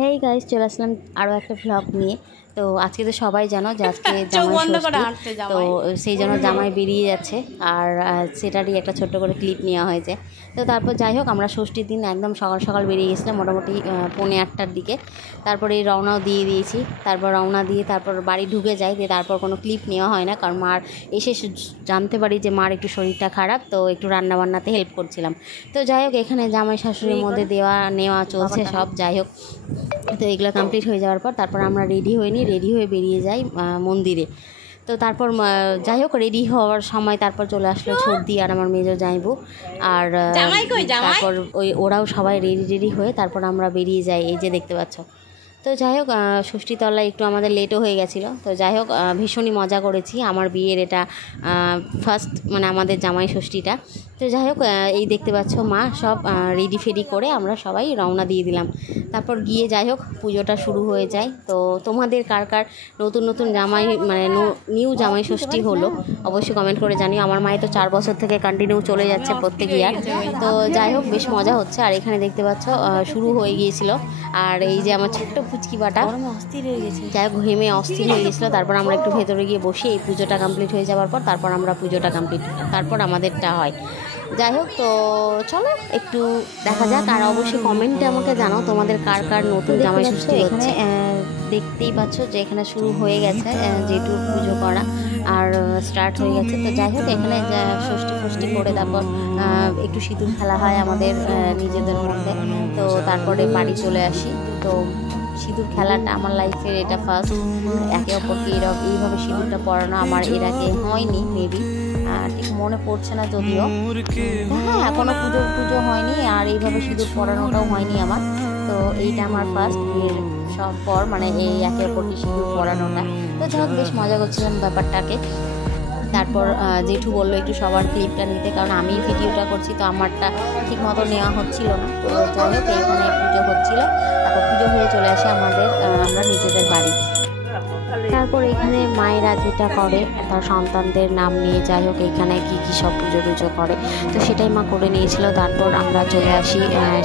Hey guys, চলে আসলাম আরও একটা ভ্লগ নিয়ে। তো আজকে তো সবাই জানো যে আজকে জামাই ষষ্ঠী, তো সেই জন্য জামাই বেরিয়ে যাচ্ছে আর সেটারই একটা ছোট্ট করে ক্লিপ নেওয়া হয়েছে। তো তারপর যাই হোক, আমরা ষষ্ঠীর দিন একদম সকাল সকাল বেরিয়ে গেছিলাম, মোটামুটি 8:45-টার দিকে। তারপরে রওনাও দিয়ে দিয়েছি। তারপর রওনা দিয়ে তারপর বাড়ি ঢুকে যাই, দিয়ে তারপর কোনো ক্লিপ নেওয়া হয় না, কারণ মার এসে জানতে পারি যে মার একটু শরীরটা খারাপ, তো একটু রান্নাবান্নাতে হেল্প করছিলাম। তো যাই হোক, এখানে জামাই শাশুড়ির মধ্যে নেওয়া চলছে সব। যাই হোক, তো এগুলো কমপ্লিট হয়ে যাওয়ার পর তারপর আমরা রেডি হয়ে বেরিয়ে যাই মন্দিরে। তো তারপর যাই হোক, রেডি হওয়ার সময় তারপর চলে আসলো ছর্দি আর আমার মেজো জামাইবু। আর তারপর ওরাও সবাই রেডি হয়ে তারপর আমরা বেরিয়ে যাই, এই যে দেখতে পাচ্ছ। তো যাই হোক, ষষ্ঠীতলায় একটু আমাদের লেটও হয়ে গেছিলো। তো যাই হোক, ভীষণই মজা করেছি। আমার বিয়ের এটা ফার্স্ট, মানে আমাদের জামাই ষষ্ঠীটা। তো যাই হোক, এই দেখতে পাচ্ছ মা সব রেডি করে আমরা সবাই রওনা দিয়ে দিলাম। তারপর গিয়ে যাই হোক, পুজোটা শুরু হয়ে যায়। তো তোমাদের কার কার নতুন জামাই, মানে নিউ জামাই ষষ্ঠী হলো অবশ্যই কমেন্ট করে জানিও। আমার মায়ের তো 4 বছর থেকে কন্টিনিউ চলে যাচ্ছে প্রত্যেক ইয়ার। তো যাই হোক, বেশ মজা হচ্ছে। আর এখানে দেখতে পাচ্ছ শুরু হয়ে গিয়েছিল। আর এই যে আমার ছোট্ট পুচকি বাটা অস্থির হয়ে গেছে, যাই হোক ঘেমে অস্থির হয়ে গেছিলো। তারপর আমরা একটু ভেতরে গিয়ে বসে এই পুজোটা কমপ্লিট হয়ে যাওয়ার পর তারপর আমাদেরটা হয়। যাই হোক, তো চলো একটু দেখা যাক। আর অবশ্যই কমেন্টে আমাকে জানাও তোমাদের কার কার নতুন জামাই ষষ্ঠী হচ্ছে। দেখতেই পাচ্ছ যে এখানে শুরু হয়ে গেছে, যেটু পুজো করা আর স্টার্ট হয়ে গেছে। তো যাই হোক, এখানে ষষ্ঠী করে তারপর একটু সিঁদুর খেলা হয় আমাদের নিজেদের মধ্যে। তো তারপরে বাড়ি চলে আসি। তো সিঁদুর খেলাটা আমার লাইফের এটা ফার্স্ট। একে অপরকে এইভাবে সিঁদুরটা পরানো আমার এর আগে হয়নি, মেবি ঠিক মনে পড়ছে না যদিও। হ্যাঁ, এখনও পুজো হয়নি আর এইভাবে সিঁদুর পরানোটাও হয়নি আমার। তো এইটা আমার ফার্স্ট বিয়ের সব পর, মানে এই একে অপরকে সিঁদুর পরানোটা। তো যাই হোক, বেশ মজা করছিলাম ব্যাপারটাকে। তারপর জেঠু বললো একটু সবার ক্লিপটা নিতে, কারণ আমি ভিডিওটা করছি, তো আমারটা ঠিক মতো নেওয়া হচ্ছিল না। তো যাই হোক, এইখানে পুজো হচ্ছিল। তারপর পুজো হয়ে চলে আসে আমরা নিজেদের বাড়ি। তারপর এখানে মায়েরা যেটা করে তার সন্তানদের নাম নিয়ে, যাই হোক এখানে কী সব পুজো করে, তো সেটাই মা করে নিয়েছিল। তারপর আমরা চলে আসি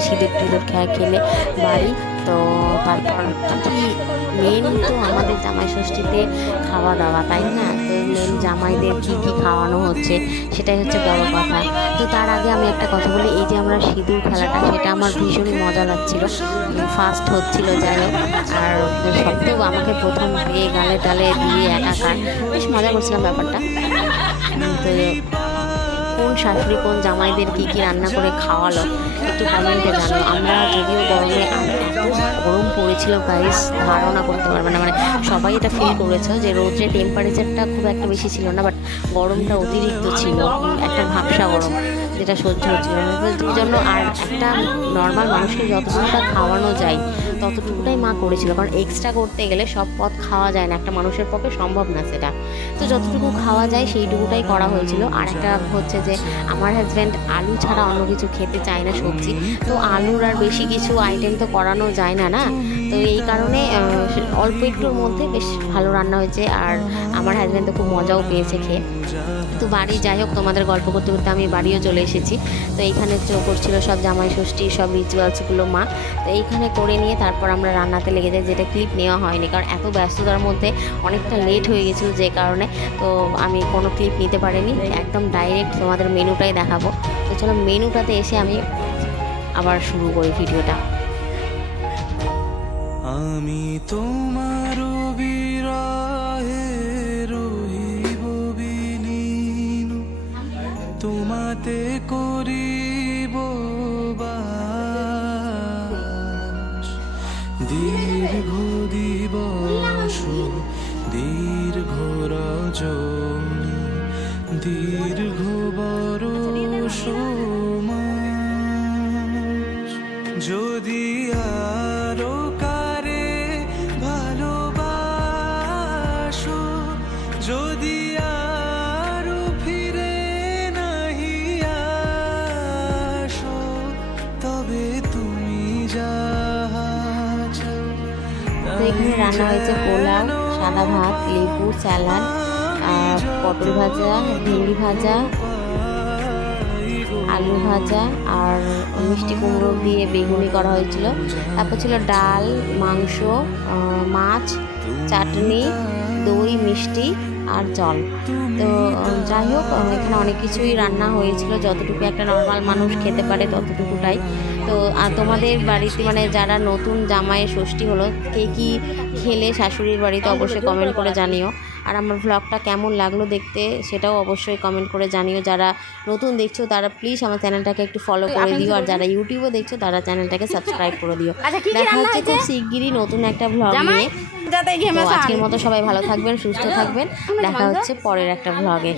সিঁদুর খেলে বাড়ি। তো তারপর কি মেন তো আমাদের জামাই ষষ্ঠীতে খাওয়া দাওয়া, তাই না? তো মেন জামাইদের কী খাওয়ানো হচ্ছে সেটাই হচ্ছে বড় কথা। তো তার আগে আমি একটা কথা বলি, এই যে আমরা সিঁদুর খেলাটা, সেটা আমার ভীষণই মজা লাগছিল, ফার্স্ট হচ্ছিল। যাই হোক, আর সত্ত্বেও আমাকে প্রথম পেয়ে গালে টালে দিয়ে একাকার, বেশ মজা করছিলাম ব্যাপারটা। তো কোন শাশুড়ি কোন জামাইদের কী রান্না করে খাওয়ালো একটু কমেন্টে জানো। আমরা যদিও গরমে, এত গরম পড়েছিল গাইস, ধারণা করতে পারবে না। মানে সবাই এটা ফিল করেছে যে রোদ্রের টেম্পারেচারটা খুব একটা বেশি ছিল না, বাট গরমটা অতিরিক্ত ছিল, একটা ভাবসা গরম যেটা সহ্য হচ্ছিল না। এই জন্য আর একটা নর্মাল মানুষকে যতটুকুটা খাওয়ানো যায় ততটুকুটাই মা করেছিল, কারণ এক্সট্রা করতে গেলে সব পদ খাওয়া যায় না, একটা মানুষের পক্ষে সম্ভব না সেটা। তো যতটুকু খাওয়া যায় সেইটুকুটাই করা হয়েছিল। আর একটা হচ্ছে যে আমার হাজব্যান্ড আলু ছাড়া অন্য কিছু খেতে চায় না, সবজি। তো আলুর আর বেশি কিছু আইটেম তো করানো যায় না। তো এই কারণে অল্প একটুর মধ্যে বেশ ভালো রান্না হয়েছে। আর আমার হাজব্যান্ড তো খুব মজাও পেয়েছে খেয়ে। তো বাড়ি, যাই হোক তোমাদের গল্প করতে করতে আমি বাড়িও চলে এসেছি। তো এইখানে করছিল সব জামাই ষষ্ঠী সব রিচুয়ালসগুলো মা। তো এইখানে করে নিয়ে তারপর আমরা রান্নাতে লেগে যাই, যেটা ক্লিপ নেওয়া হয়নি, কারণ এত ব্যস্ততার মধ্যে অনেকটা লেট হয়ে গেছিলো, যে কারণে তো আমি কোনো ক্লিপ নিতে পারিনি। একদম ডাইরেক্ট তোমাদের মেনুটাই দেখাবো। তো চলো মেনুটাতে এসে আমি আবার শুরু করি ভিডিওটা। আমি তোমার বিরহে রহিব বিলীন, তোমাতে করিব বাস। দীর্ঘ দিবস দীর্ঘ রজনী, দীর্ঘ বরষ মাস। যদি আরো কারে ভালোবাসো, যদি আরো ফিরে নাহি আসো, তবে তুমি যাহা চাও। তো এখানে রান্না হয়েছে পোলাও, সাদা ভাত, লেবু, স্যালাড, পটল ভাজা, ভেন্ডি ভাজা, আলু ভাজা আর মিষ্টি কুমড়ো দিয়ে বেগুনি করা হয়েছিল। তারপর ছিল ডাল, মাংস, মাছ, চাটনি, দই, মিষ্টি আর জল। তো যাই হোক, এখানে অনেক কিছুই রান্না হয়েছিল, যতটুকু একটা নর্মাল মানুষ খেতে পারে ততটুকুটাই। তো তোমাদের বাড়িতে মানে যারা নতুন জামাই ষষ্ঠী হলো, কে কী খেলে শাশুড়ির বাড়িতে অবশ্যই কমেন্ট করে জানিও। আর আমার ভ্লগটা কেমন লাগলো দেখতে সেটাও অবশ্যই কমেন্ট করে জানিও। যারা নতুন দেখছো তারা প্লিজ আমার চ্যানেলটাকে একটু ফলো করে দিও, আর যারা ইউটিউবে দেখছো তারা চ্যানেলটাকে সাবস্ক্রাইব করে দিও। দেখা হচ্ছে খুব শিগগিরই নতুন একটা ভ্লগ নিয়ে। তো আজকের মতো সবাই ভালো থাকবেন, সুস্থ থাকবেন, দেখা হচ্ছে পরের একটা ভ্লগে।